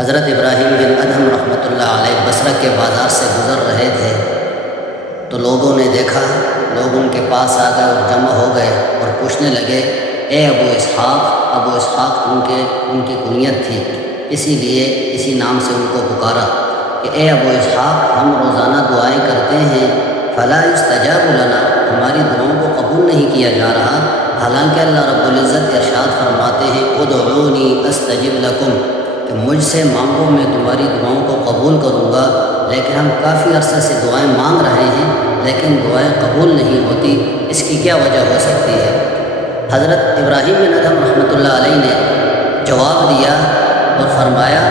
حضرت ابراہیم بن ادہم رحمۃ اللہ علیہ بصرہ کے بازار سے گزر رہے تھے تو لوگوں نے دیکھا، لوگ ان کے پاس آ گئے اور جمع ہو گئے اور پوچھنے لگے، اے ابو اسحاق۔ ابو اسحاق ان کی کنیت تھی، اسی لیے اسی نام سے ان کو پکارا کہ اے ابو اسحاق، ہم روزانہ دعائیں کرتے ہیں، فلا یستجاب لنا، ہماری دعاؤں کو قبول نہیں کیا جا رہا، حالانکہ اللہ رب العزت ارشاد فرماتے ہیں ادعونی استجب لکم، کہ مجھ سے مانگو میں تمہاری دعاؤں کو قبول کروں گا۔ لیکن ہم کافی عرصے سے دعائیں مانگ رہے ہیں لیکن دعائیں قبول نہیں ہوتی، اس کی کیا وجہ ہو سکتی ہے؟ حضرت ابراہیم بن ادہم رحمۃ اللہ علیہ نے جواب دیا اور فرمایا،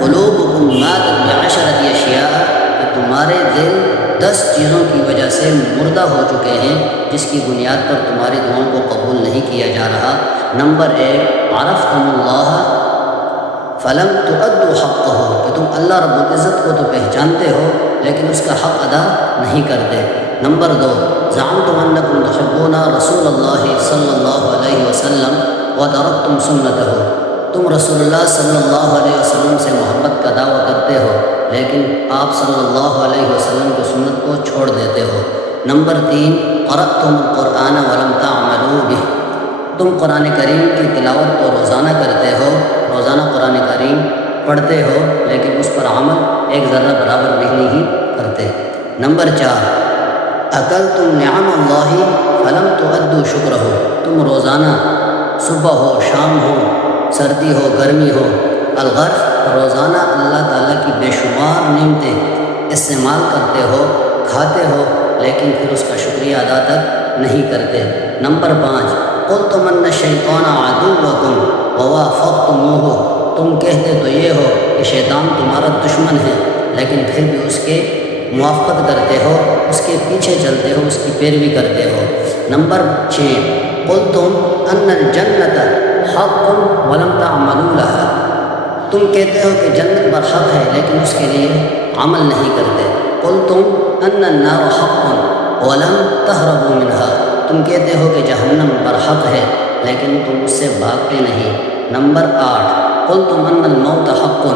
قلوبکم ماتت بعشرۃ اشیاء، کہ تمہارے دل 10 چیزوں کی وجہ سے مردہ ہو چکے ہیں جس کی بنیاد پر تمہاری دعاؤں کو قبول نہیں کیا جا رہا۔ نمبر 1، عرفتم اللہ فلم تؤدوا حقہ، کہ تم اللہ رب العزت کو تو پہچانتے ہو لیکن اس کا حق ادا نہیں کرتے۔ نمبر 2، زعمتم انکم تحبون رسول اللہ صلی اللہ علیہ وسلم وترکتم سنتہ، تم رسول اللہ صلی اللہ علیہ وسلم سے محبت کا دعویٰ کرتے ہو لیکن آپ صلی اللہ علیہ وسلم کی سنت کو چھوڑ دیتے ہو۔ نمبر 3، قرأتم القرآن ولم تعملوا بہ، تم قرآن کریم کی تلاوت تو روزانہ کرتے ہو، روزانہ قرآن کریم پڑھتے ہو لیکن اس پر عمل ایک ذرہ برابر بھی نہیں کرتے۔ نمبر 4، اکلتم نعم اللہ فلم تؤدوا شکرہ، تم روزانہ صبح ہو شام ہو سردی ہو گرمی ہو، الغرض روزانہ اللہ تعالیٰ کی بے شمار نعمتیں استعمال کرتے ہو، کھاتے ہو، لیکن پھر اس کا شکریہ ادا تک نہیں کرتے۔ نمبر 5، قلتم ان الشیطان عدوکم ووافقتموہ، تم کہتے تو یہ ہو کہ شیطان تمہارا دشمن ہے لیکن پھر بھی اس کے موافقت کرتے ہو، اس کے پیچھے چلتے ہو، اس کی پیروی کرتے ہو۔ نمبر 6، قلتم ان الجنت حق ولم تعملوا لها، تم کہتے ہو کہ جنت برحق ہے لیکن اس کے لیے عمل نہیں کرتے۔ قلتم ان النار حق ولم تہربوا منها، تم کہتے ہو کہ جہنم برحق ہے لیکن تم اس سے بھاگتے نہیں۔ نمبر 8، قلتم ان الموت حق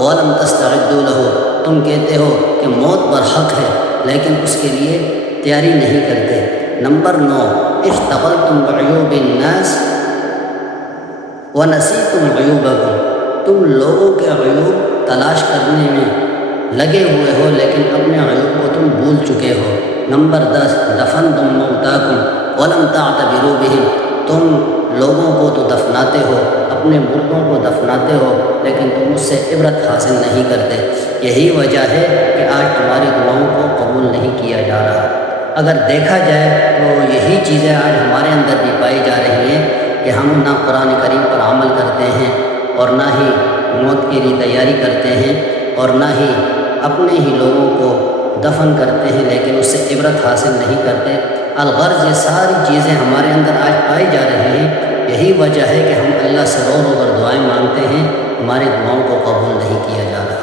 ولم تستعدوا له، تم کہتے ہو کہ موت برحق ہے لیکن اس کے لیے تیاری نہیں کرتے۔ نمبر 9، اشتغلتم بعیوب الناس ونسیتم عیوبکم، تم لوگوں کے عیوب تلاش کرنے میں لگے ہوئے ہو لیکن اپنے عیوب کو تم بھول چکے ہو۔ نمبر 10، دفنتم موتاکم ولم تعتبروا بہم، تم لوگوں کو تو دفناتے ہو، اپنے مردوں کو دفناتے ہو لیکن تم اس سے عبرت حاصل نہیں کرتے۔ یہی وجہ ہے کہ آج تمہاری دعاؤں کو قبول نہیں کیا جا رہا۔ اگر دیکھا جائے تو یہی چیزیں آج ہمارے اندر بھی پائی جا رہی ہیں کہ ہم نہ قرآن کریم پر عمل کرتے ہیں اور نہ ہی موت کے لیے تیاری کرتے ہیں اور نہ ہی اپنے ہی لوگوں کو دفن کرتے ہیں لیکن اس سے عبرت حاصل نہیں کرتے۔ الغرض یہ ساری چیزیں ہمارے اندر آج پائی جا رہی ہیں، یہی وجہ ہے کہ ہم اللہ سے رو رو کر دعائیں مانگتے ہیں، ہماری دعاؤں کو قبول نہیں کیا جا رہا۔